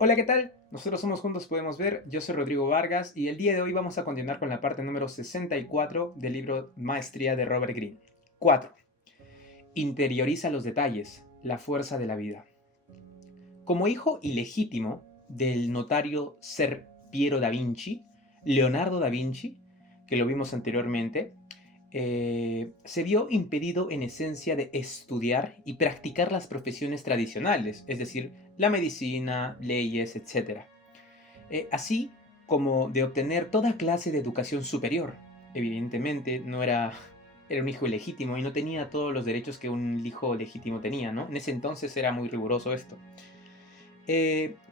Hola, ¿qué tal? Nosotros somos Juntos Podemos Ver, yo soy Rodrigo Vargas y el día de hoy vamos a continuar con la parte número 64 del libro Maestría de Robert Greene. 4. Interioriza los detalles, la fuerza de la vida. Como hijo ilegítimo del notario Ser Piero da Vinci, Leonardo da Vinci, que lo vimos anteriormente, se vio impedido en esencia de estudiar y practicar las profesiones tradicionales, es decir, la medicina, leyes, etc. Así como de obtener toda clase de educación superior. Evidentemente no era un hijo ilegítimo y no tenía todos los derechos que un hijo legítimo tenía, ¿no? En ese entonces era muy riguroso esto.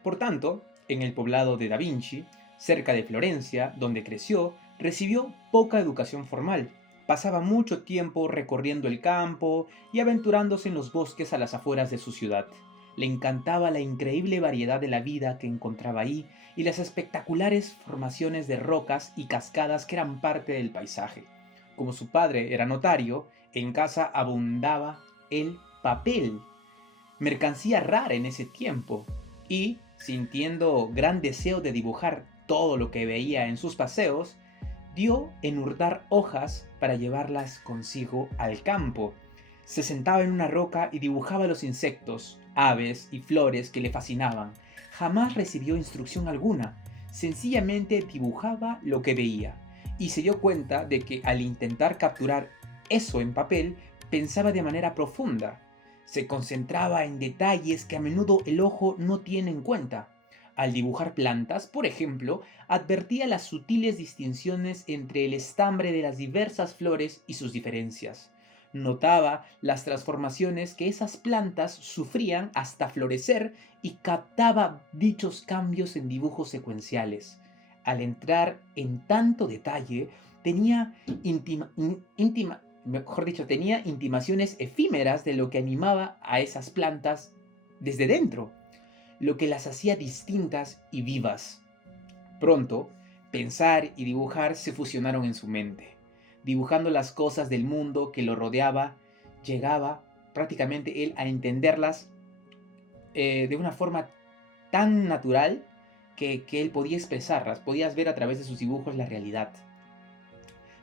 Por tanto, en el poblado de Da Vinci, cerca de Florencia, donde creció, recibió poca educación formal. Pasaba mucho tiempo recorriendo el campo y aventurándose en los bosques a las afueras de su ciudad. Le encantaba la increíble variedad de la vida que encontraba ahí y las espectaculares formaciones de rocas y cascadas que eran parte del paisaje. Como su padre era notario, en casa abundaba el papel, mercancía rara en ese tiempo, y, sintiendo gran deseo de dibujar todo lo que veía en sus paseos, dio en hurtar hojas para llevarlas consigo al campo. Se sentaba en una roca y dibujaba los insectos, aves y flores que le fascinaban. Jamás recibió instrucción alguna, sencillamente dibujaba lo que veía, y se dio cuenta de que al intentar capturar eso en papel, pensaba de manera profunda. Se concentraba en detalles que a menudo el ojo no tiene en cuenta. Al dibujar plantas, por ejemplo, advertía las sutiles distinciones entre el estambre de las diversas flores y sus diferencias. Notaba las transformaciones que esas plantas sufrían hasta florecer y captaba dichos cambios en dibujos secuenciales. Al entrar en tanto detalle, tenía tenía intimaciones efímeras de lo que animaba a esas plantas desde dentro, lo que las hacía distintas y vivas. Pronto, pensar y dibujar se fusionaron en su mente. Dibujando las cosas del mundo que lo rodeaba, llegaba prácticamente él a entenderlas de una forma tan natural que él podía expresarlas, podías ver a través de sus dibujos la realidad.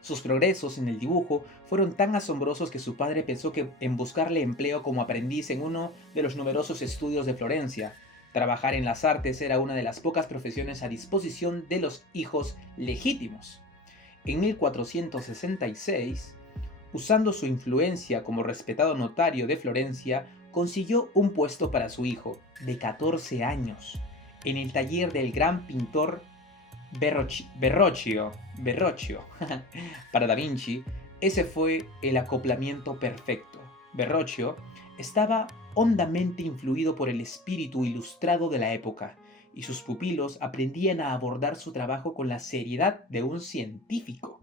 Sus progresos en el dibujo fueron tan asombrosos que su padre pensó que en buscarle empleo como aprendiz en uno de los numerosos estudios de Florencia. Trabajar en las artes era una de las pocas profesiones a disposición de los hijos legítimos. En 1466, usando su influencia como respetado notario de Florencia, consiguió un puesto para su hijo, de 14 años, en el taller del gran pintor Verrocchio. Para Da Vinci, ese fue el acoplamiento perfecto. Verrocchio estaba hondamente influido por el espíritu ilustrado de la época, y sus pupilos aprendían a abordar su trabajo con la seriedad de un científico.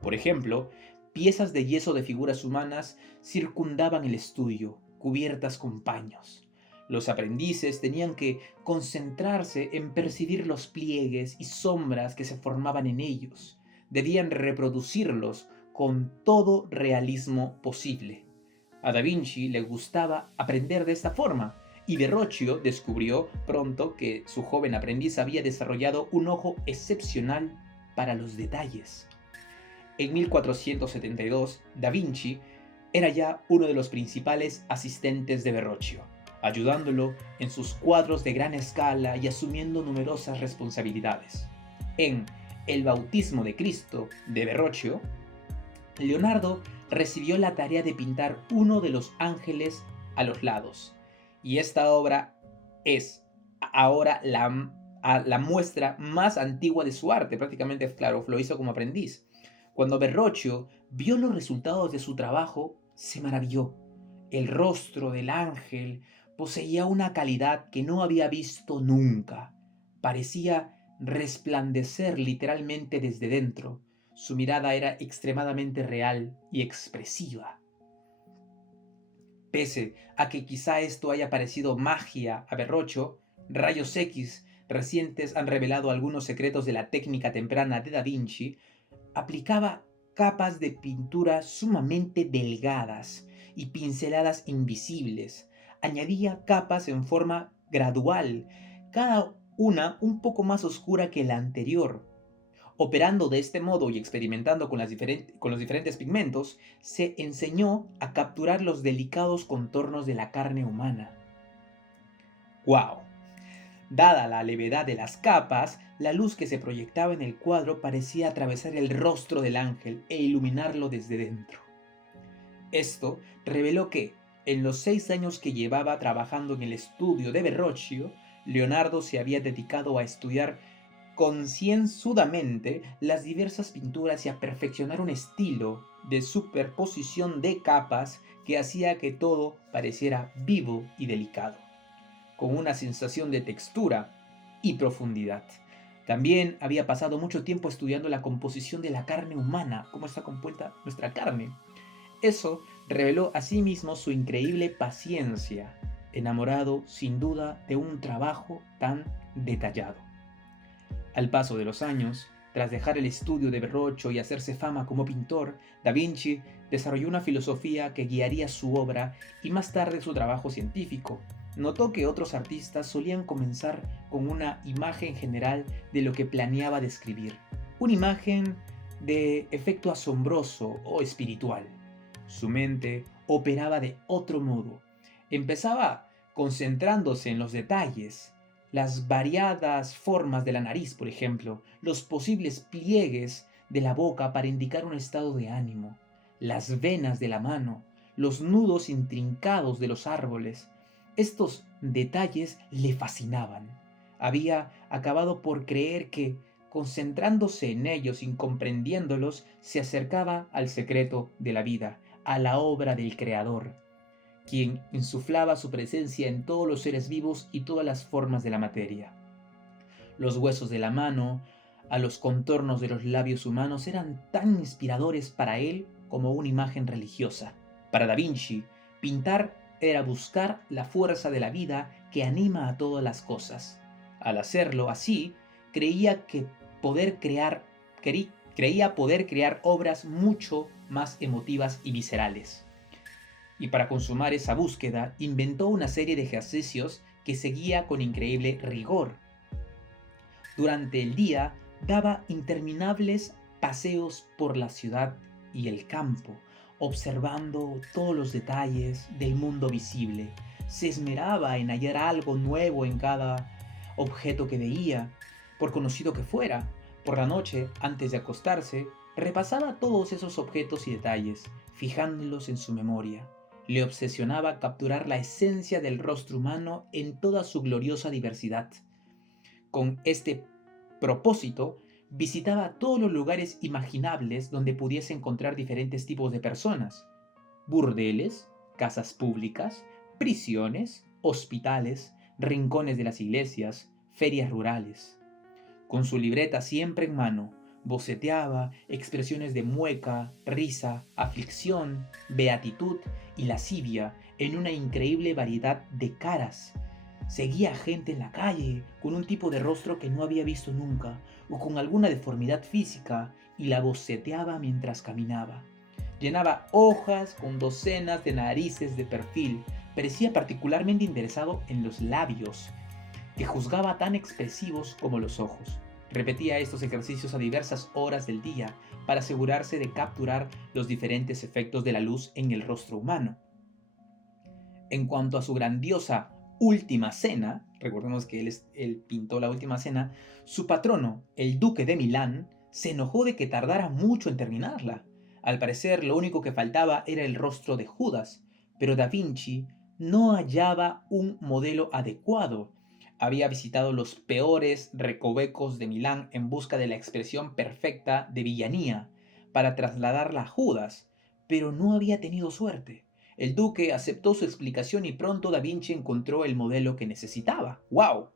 Por ejemplo, piezas de yeso de figuras humanas circundaban el estudio, cubiertas con paños. Los aprendices tenían que concentrarse en percibir los pliegues y sombras que se formaban en ellos. Debían reproducirlos con todo realismo posible. A Da Vinci le gustaba aprender de esta forma, y Verrocchio descubrió pronto que su joven aprendiz había desarrollado un ojo excepcional para los detalles. En 1472, Da Vinci era ya uno de los principales asistentes de Verrocchio, ayudándolo en sus cuadros de gran escala y asumiendo numerosas responsabilidades. En El bautismo de Cristo de Verrocchio, Leonardo recibió la tarea de pintar uno de los ángeles a los lados, y esta obra es ahora la muestra más antigua de su arte, prácticamente, claro, lo hizo como aprendiz. Cuando Verrocchio vio los resultados de su trabajo, se maravilló. El rostro del ángel poseía una calidad que no había visto nunca. Parecía resplandecer literalmente desde dentro. Su mirada era extremadamente real y expresiva. Pese a que quizá esto haya parecido magia a Verrocchio, rayos X recientes han revelado algunos secretos de la técnica temprana de Da Vinci. Aplicaba capas de pintura sumamente delgadas y pinceladas invisibles. Añadía capas en forma gradual, cada una un poco más oscura que la anterior. Operando de este modo y experimentando con los diferentes pigmentos, se enseñó a capturar los delicados contornos de la carne humana. ¡Wow! Dada la levedad de las capas, la luz que se proyectaba en el cuadro parecía atravesar el rostro del ángel e iluminarlo desde dentro. Esto reveló que, en los 6 años que llevaba trabajando en el estudio de Verrocchio, Leonardo se había dedicado a estudiar concienzudamente las diversas pinturas y a perfeccionar un estilo de superposición de capas que hacía que todo pareciera vivo y delicado, con una sensación de textura y profundidad. También había pasado mucho tiempo estudiando la composición de la carne humana, cómo está compuesta nuestra carne. Eso reveló asimismo su increíble paciencia, enamorado sin duda de un trabajo tan detallado. Al paso de los años, tras dejar el estudio de Verrocchio y hacerse fama como pintor, Da Vinci desarrolló una filosofía que guiaría su obra y más tarde su trabajo científico. Notó que otros artistas solían comenzar con una imagen general de lo que planeaba describir, una imagen de efecto asombroso o espiritual. Su mente operaba de otro modo. Empezaba concentrándose en los detalles, las variadas formas de la nariz, por ejemplo, los posibles pliegues de la boca para indicar un estado de ánimo, las venas de la mano, los nudos intrincados de los árboles. Estos detalles le fascinaban. Había acabado por creer que, concentrándose en ellos y comprendiéndolos, se acercaba al secreto de la vida, a la obra del Creador, quien insuflaba su presencia en todos los seres vivos y todas las formas de la materia. Los huesos de la mano, a los contornos de los labios humanos eran tan inspiradores para él como una imagen religiosa. Para Da Vinci, pintar era buscar la fuerza de la vida que anima a todas las cosas. Al hacerlo así, creía que poder crear, creía poder crear obras mucho más emotivas y viscerales. Y para consumar esa búsqueda, inventó una serie de ejercicios que seguía con increíble rigor. Durante el día, daba interminables paseos por la ciudad y el campo, observando todos los detalles del mundo visible. Se esmeraba en hallar algo nuevo en cada objeto que veía, por conocido que fuera. Por la noche, antes de acostarse, repasaba todos esos objetos y detalles, fijándolos en su memoria. Le obsesionaba capturar la esencia del rostro humano en toda su gloriosa diversidad. Con este propósito, visitaba todos los lugares imaginables donde pudiese encontrar diferentes tipos de personas: burdeles, casas públicas, prisiones, hospitales, rincones de las iglesias, ferias rurales. Con su libreta siempre en mano, boceteaba expresiones de mueca, risa, aflicción, beatitud y lascivia en una increíble variedad de caras. Seguía a gente en la calle con un tipo de rostro que no había visto nunca o con alguna deformidad física y la boceteaba mientras caminaba. Llenaba hojas con docenas de narices de perfil. Parecía particularmente interesado en los labios, que juzgaba tan expresivos como los ojos. Repetía estos ejercicios a diversas horas del día para asegurarse de capturar los diferentes efectos de la luz en el rostro humano. En cuanto a su grandiosa Última Cena, recordemos que él pintó la Última Cena, su patrono, el duque de Milán, se enojó de que tardara mucho en terminarla. Al parecer, lo único que faltaba era el rostro de Judas, pero Da Vinci no hallaba un modelo adecuado. Había visitado los peores recovecos de Milán en busca de la expresión perfecta de villanía para trasladarla a Judas, pero no había tenido suerte. El duque aceptó su explicación y pronto Da Vinci encontró el modelo que necesitaba. ¡Wow!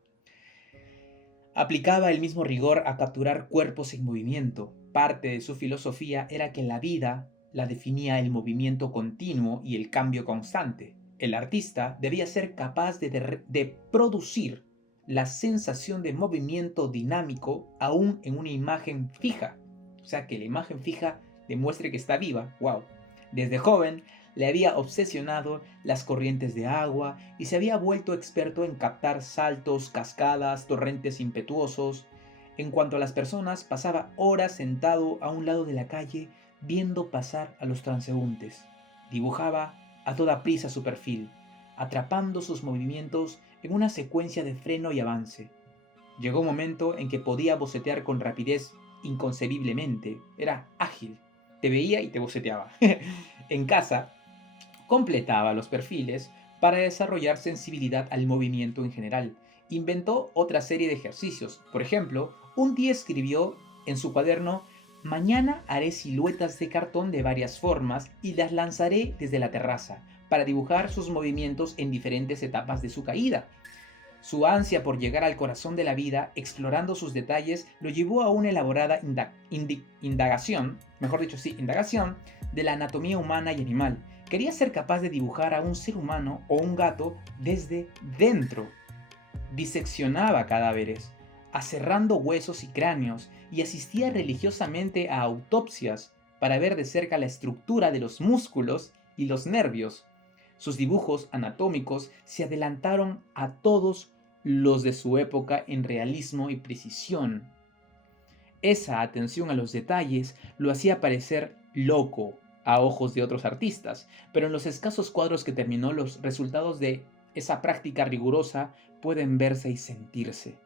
Aplicaba el mismo rigor a capturar cuerpos en movimiento. Parte de su filosofía era que la vida la definía el movimiento continuo y el cambio constante. El artista debía ser capaz de producir la sensación de movimiento dinámico aún en una imagen fija. O sea, que la imagen fija demuestre que está viva. ¡Wow! Desde joven, le había obsesionado las corrientes de agua y se había vuelto experto en captar saltos, cascadas, torrentes impetuosos. En cuanto a las personas, pasaba horas sentado a un lado de la calle viendo pasar a los transeúntes. Dibujaba a toda prisa su perfil, atrapando sus movimientos en una secuencia de freno y avance. Llegó un momento en que podía bocetear con rapidez inconcebiblemente. Era ágil. Te veía y te boceteaba. En casa, completaba los perfiles para desarrollar sensibilidad al movimiento en general. Inventó otra serie de ejercicios. Por ejemplo, un día escribió en su cuaderno: mañana haré siluetas de cartón de varias formas y las lanzaré desde la terraza para dibujar sus movimientos en diferentes etapas de su caída. Su ansia por llegar al corazón de la vida, explorando sus detalles, lo llevó a una elaborada indagación, mejor dicho, sí, indagación, de la anatomía humana y animal. Quería ser capaz de dibujar a un ser humano o un gato desde dentro. Diseccionaba cadáveres, aserrando huesos y cráneos, y asistía religiosamente a autopsias para ver de cerca la estructura de los músculos y los nervios. Sus dibujos anatómicos se adelantaron a todos los de su época en realismo y precisión. Esa atención a los detalles lo hacía parecer loco a ojos de otros artistas, pero en los escasos cuadros que terminó, los resultados de esa práctica rigurosa pueden verse y sentirse.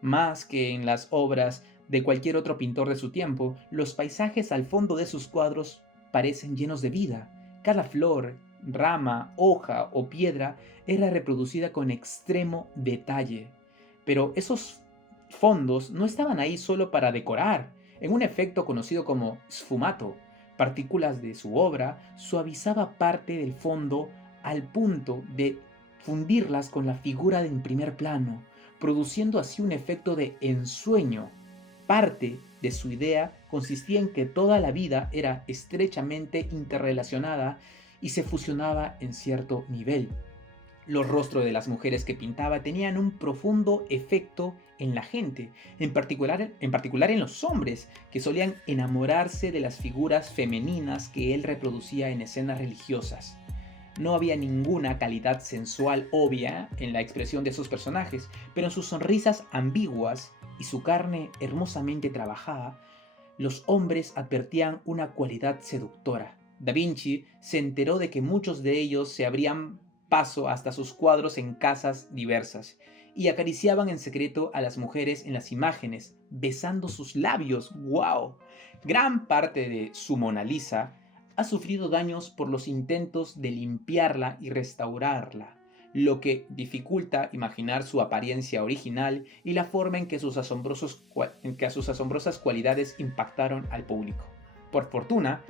Más que en las obras de cualquier otro pintor de su tiempo, los paisajes al fondo de sus cuadros parecen llenos de vida. Cada flor, rama, hoja o piedra era reproducida con extremo detalle. Pero esos fondos no estaban ahí solo para decorar. En un efecto conocido como sfumato, partículas de su obra suavizaba parte del fondo al punto de fundirlas con la figura en primer plano, produciendo así un efecto de ensueño. Parte de su idea consistía en que toda la vida era estrechamente interrelacionada y se fusionaba en cierto nivel. Los rostros de las mujeres que pintaba tenían un profundo efecto en la gente, en particular en los hombres, que solían enamorarse de las figuras femeninas que él reproducía en escenas religiosas. No había ninguna calidad sensual obvia en la expresión de sus personajes, pero en sus sonrisas ambiguas y su carne hermosamente trabajada, los hombres advertían una cualidad seductora. Da Vinci se enteró de que muchos de ellos se abrían paso hasta sus cuadros en casas diversas y acariciaban en secreto a las mujeres en las imágenes, besando sus labios. ¡Wow! Gran parte de su Mona Lisa ha sufrido daños por los intentos de limpiarla y restaurarla, lo que dificulta imaginar su apariencia original y la forma en que sus asombrosas cualidades impactaron al público. Por fortuna,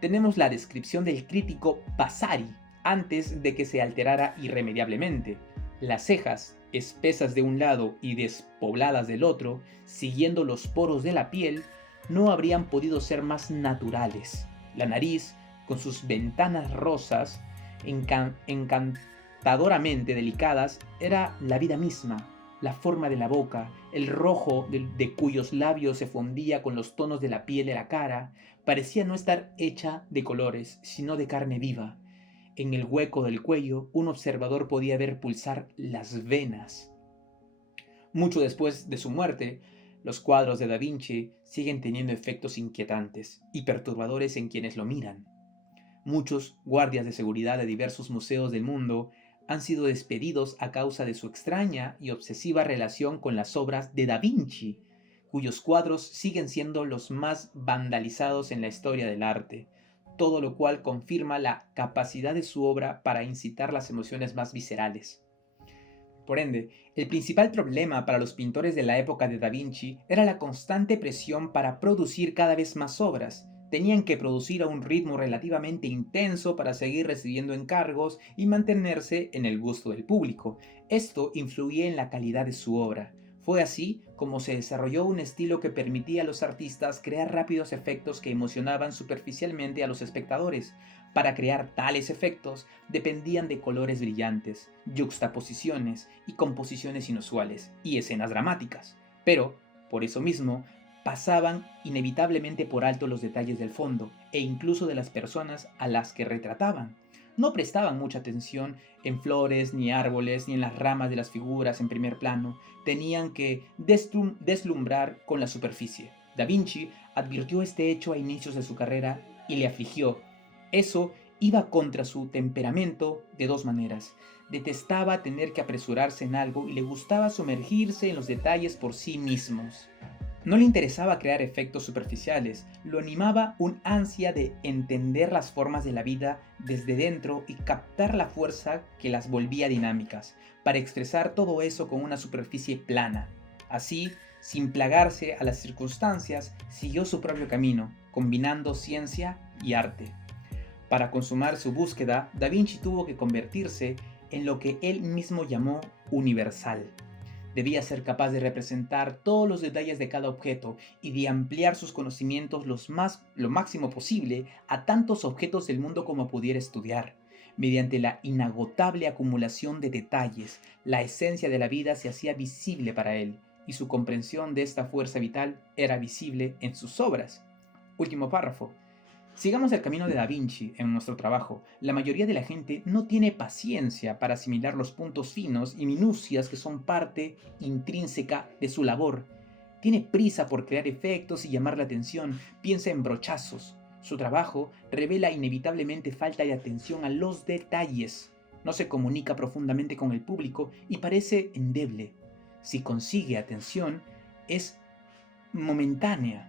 tenemos la descripción del crítico Vasari antes de que se alterara irremediablemente. Las cejas, espesas de un lado y despobladas del otro, siguiendo los poros de la piel, no habrían podido ser más naturales. La nariz, con sus ventanas rosas, encantadoramente delicadas, era la vida misma. La forma de la boca, el rojo de cuyos labios se fundía con los tonos de la piel de la cara, parecía no estar hecha de colores, sino de carne viva. En el hueco del cuello, un observador podía ver pulsar las venas. Mucho después de su muerte, los cuadros de Da Vinci siguen teniendo efectos inquietantes y perturbadores en quienes lo miran. Muchos guardias de seguridad de diversos museos del mundo han sido despedidos a causa de su extraña y obsesiva relación con las obras de Da Vinci, cuyos cuadros siguen siendo los más vandalizados en la historia del arte, todo lo cual confirma la capacidad de su obra para incitar las emociones más viscerales. Por ende, el principal problema para los pintores de la época de Da Vinci era la constante presión para producir cada vez más obras. Tenían que producir a un ritmo relativamente intenso para seguir recibiendo encargos y mantenerse en el gusto del público. Esto influía en la calidad de su obra. Fue así como se desarrolló un estilo que permitía a los artistas crear rápidos efectos que emocionaban superficialmente a los espectadores. Para crear tales efectos dependían de colores brillantes, yuxtaposiciones y composiciones inusuales, y escenas dramáticas. Pero, por eso mismo, pasaban inevitablemente por alto los detalles del fondo e incluso de las personas a las que retrataban. no prestaban mucha atención en flores, ni árboles, ni en las ramas de las figuras en primer plano. Tenían que deslumbrar con la superficie. Da Vinci advirtió este hecho a inicios de su carrera y le afligió. Eso iba contra su temperamento de dos maneras. Detestaba tener que apresurarse en algo y le gustaba sumergirse en los detalles por sí mismos. No le interesaba crear efectos superficiales, lo animaba un ansia de entender las formas de la vida desde dentro y captar la fuerza que las volvía dinámicas, para expresar todo eso con una superficie plana. Así, sin plagarse a las circunstancias, siguió su propio camino, combinando ciencia y arte. Para consumar su búsqueda, Da Vinci tuvo que convertirse en lo que él mismo llamó universal. Debía ser capaz de representar todos los detalles de cada objeto y de ampliar sus conocimientos lo máximo posible a tantos objetos del mundo como pudiera estudiar. Mediante la inagotable acumulación de detalles, la esencia de la vida se hacía visible para él, y su comprensión de esta fuerza vital era visible en sus obras. Último párrafo. Sigamos el camino de Da Vinci en nuestro trabajo. La mayoría de la gente no tiene paciencia para asimilar los puntos finos y minucias que son parte intrínseca de su labor. Tiene prisa por crear efectos y llamar la atención, piensa en brochazos. Su trabajo revela inevitablemente falta de atención a los detalles. No se comunica profundamente con el público y parece endeble. Si consigue atención, es momentánea.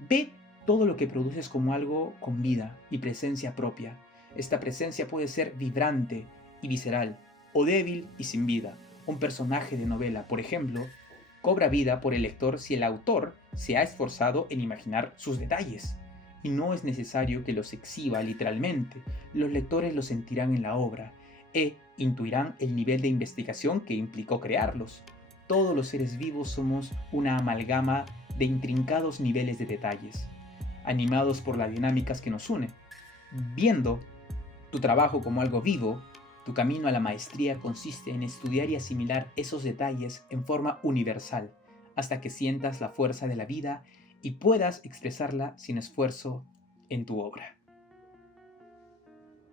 Ve todo lo que produces como algo con vida y presencia propia. Esta presencia puede ser vibrante y visceral, o débil y sin vida. Un personaje de novela, por ejemplo, cobra vida por el lector si el autor se ha esforzado en imaginar sus detalles. Y no es necesario que los exhiba literalmente. Los lectores los sentirán en la obra e intuirán el nivel de investigación que implicó crearlos. Todos los seres vivos somos una amalgama de intrincados niveles de detalles, animados por las dinámicas que nos unen. Viendo tu trabajo como algo vivo, tu camino a la maestría consiste en estudiar y asimilar esos detalles en forma universal, hasta que sientas la fuerza de la vida y puedas expresarla sin esfuerzo en tu obra.